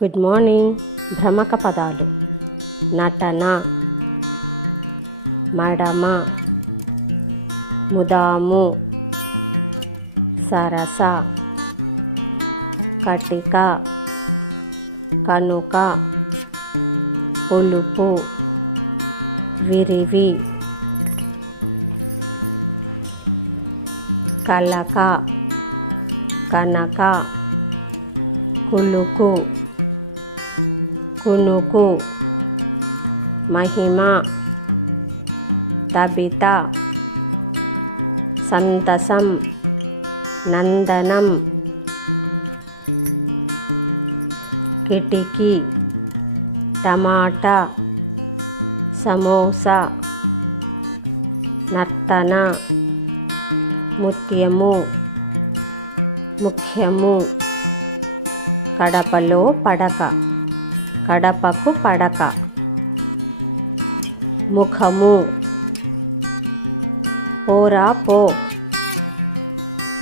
Good morning భ్రమక పదాలు నటన మడమ ముదాము సరస కటిక కనుక పులుపు విరివి కలక కనక కులుకు కునుకు మహిమ తబిత సంతసం నందనం కిటికీ టమాటా సమోసా నర్తన ముత్యము ముఖ్యము కడపలో పడక కడపకు పడక. ముఖము. పోరా పో.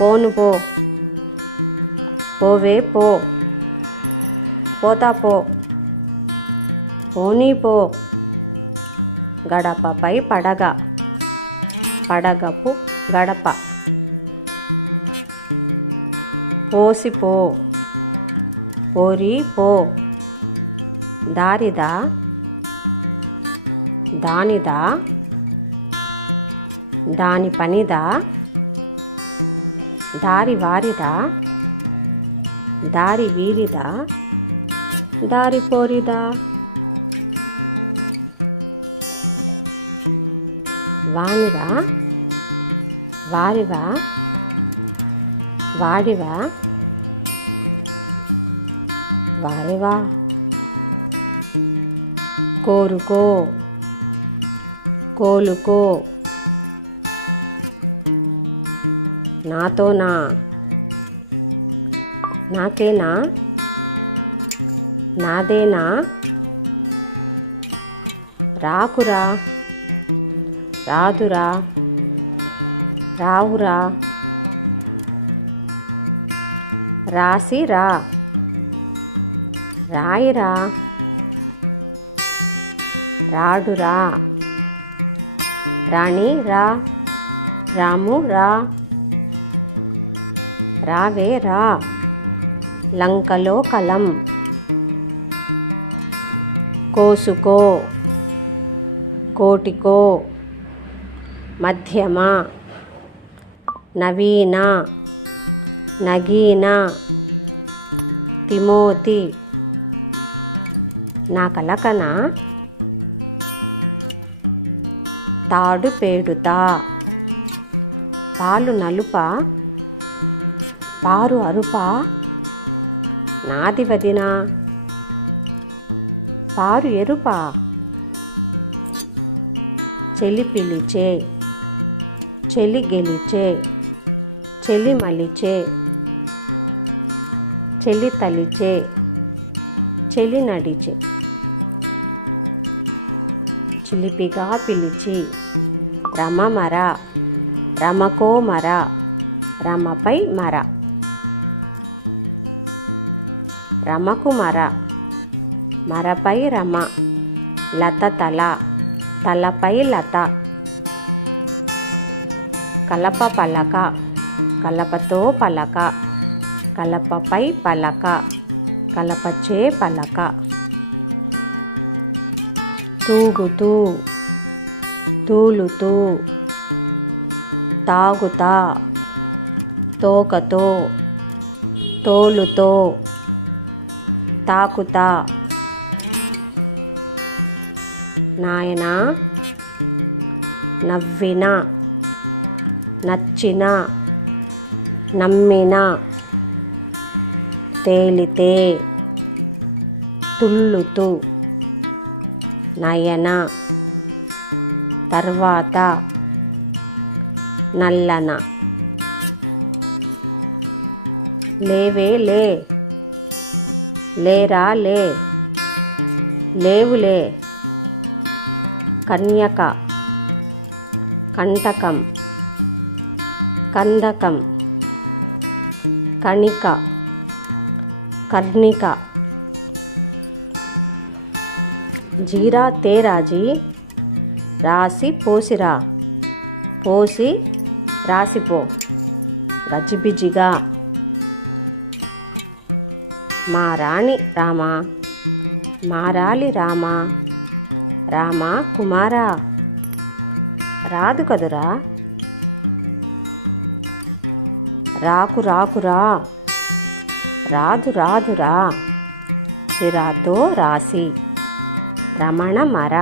పోను పో. పోవే పో. పోతా పో. పోనీ పో. గడపపై పడగ. పడగపు గడప. పోసిపో పోరి పో. దారిదా దానిదా దాని పనిదా దారి వారిదా దారి వీరిదా దారి పోరిదా. వానివా వారివా వాడివా వారివా. కోరుకో. కోలుకో. నాతోనా నాకేనా? నాదేనా? రాకురా. రాదురా. రావురా. రాసిరా. రాయిరా. రాడురా రాణి రా. రాము రా. రావే రా. లంకలో కలం. కోసుకో. కోటికో. మధ్యమ. నవీన. నగీన. తిమోతి. నా కలకన? తాడు పేడుతా. పాలు నలుప పారు అరుప నాది వదిన. పారు ఎరుప చెలి పిలిచే చెలి గెలిచే చెలి మలిచే చెలి తలిచే చెలి నడిచే. చిలిపిగా పిలిచి రమ మర రమకో మర రమపై మర రమకు మర మరపై రమ లత తల తలపై లత కలప పలక కలపతో పలక కలపపై పలక కలపచే పలక తూగుతూ తూలుతూ తాగుతా తోకతో తోలుతో తాకుతా. నాయన నవ్విన నచ్చిన నమ్మిన తేలితే తుల్లుతూ. నయన. తర్వాత నల్లన. లేవే లే. లేరా లే. లేవులే. కన్యక. కంటకం. కందకం. కణిక. కర్ణిక. జీరా తేరాజీ రాసి పోసిరా పోసి రాసిపో గజిబిజిగా. మా రాణి రామా. మారాలి రామా. రామా కుమారా. రాదు కదురా. రాకు రాకురా రాదు రాదురా సిరాతో రాసి. రమణ మర